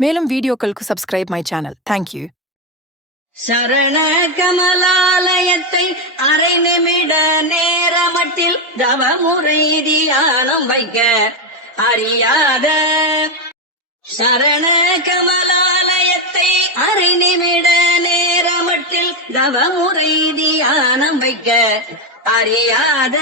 மேலும் வீடியோக்களுக்கு subscribe my channel thank you சரண கமலாலயத்தை அரை நிமிட நேரமட்டில் தவமுறை தியானம் வைக்க அறியாத சரண கமலாலயத்தை அரை நிமிட நேரமட்டில் தவமுறை தியானம் வைக்க அறியாத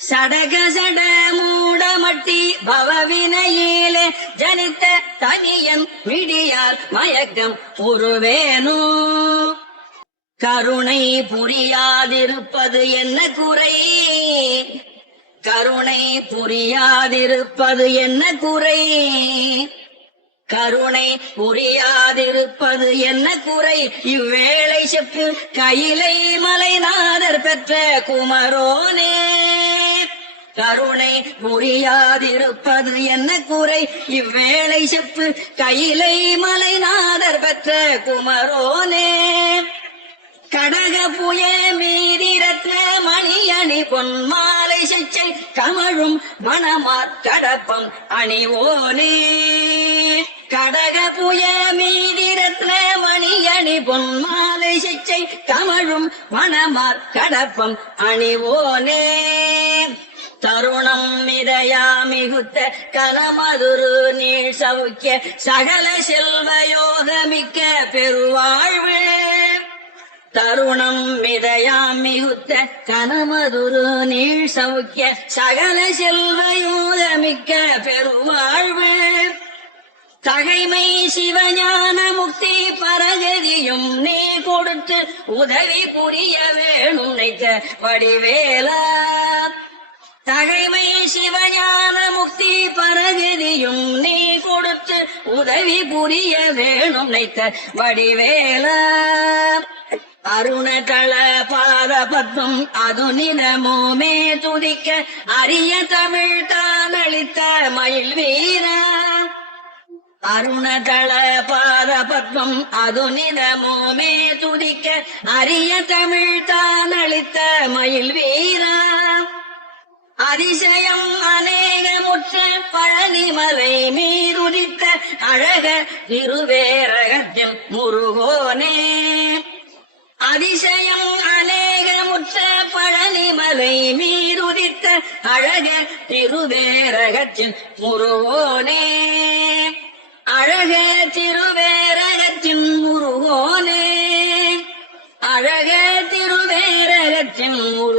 சடக சட மூடமட்டி பவவினையிலே ஜனித்த தனியன் மிடியால் மயக்கம் உருவேனோ? கருணை புரியாதிருப்பது என்ன குறை? கருணை புரியாதிருப்பது என்ன குறை? கருணை புரியாதிருப்பது என்ன குறை? இவ்வேளை செப்பு கையிலை மலைநாதர் பெற்ற குமரோனே. கருணை புரியாதிருப்பது என்ன குறை? இவ்வேளை செப்பு கையிலை மலைநாதர் பெற்ற குமரோனே. கடக புய மீதி ரத்ன மணியணி பொன்மாலை சிச்சை கமழும் மணமார் கடப்பம் அணிவோனே. கடக புய மீதி ரத்ன மணியணி பொன்மாலை சிச்சை கமழும் மணமார் கடப்பம் அணிவோனே. மிதயா மிகுத்த கனமதுரு நீள் சவுக்கிய சகல செல்வ யோகமிக்க பெருவாழ்வு. தருணம் மிதையாம் மிகுத்த கனமதுரு நீள் சவுக்கிய சகல செல்வ யோகமிக்க பெருவாழ்வு. தகைமை சிவஞான முக்தி பரகதியும் நீ கொடுத்து உதவி புரிய வேணும் நினைத்த வடிவேலா. தகைமை சிவஞான முக்தி பரகதியும் நீ கொடுத்து உதவி புரிய வேணும் நினைத்த வடிவேல. அருணதள பாத பத்மம் அது நிலமோமே துதிக்க அரிய தமிழ் தான் அளித்த மயில் வீரா. அருணதள பாத பத்மம் அது நிலமோமே துதிக்க அரிய தமிழ் தான் அளித்த மயில் வீரா. அதிசயம் அநேகமுற்ற பழனிமலை மீதுதித்த அழக திருவேரகத்தில் முருகோனே. அதிசயம் அநேகமுற்ற பழனிமலை மீதுதித்த அழக திருவேரகத்தில் முருகோனே. அழக திருவேரகத்தின் முருகோனே. அழக திருவேரகத்தின் முரு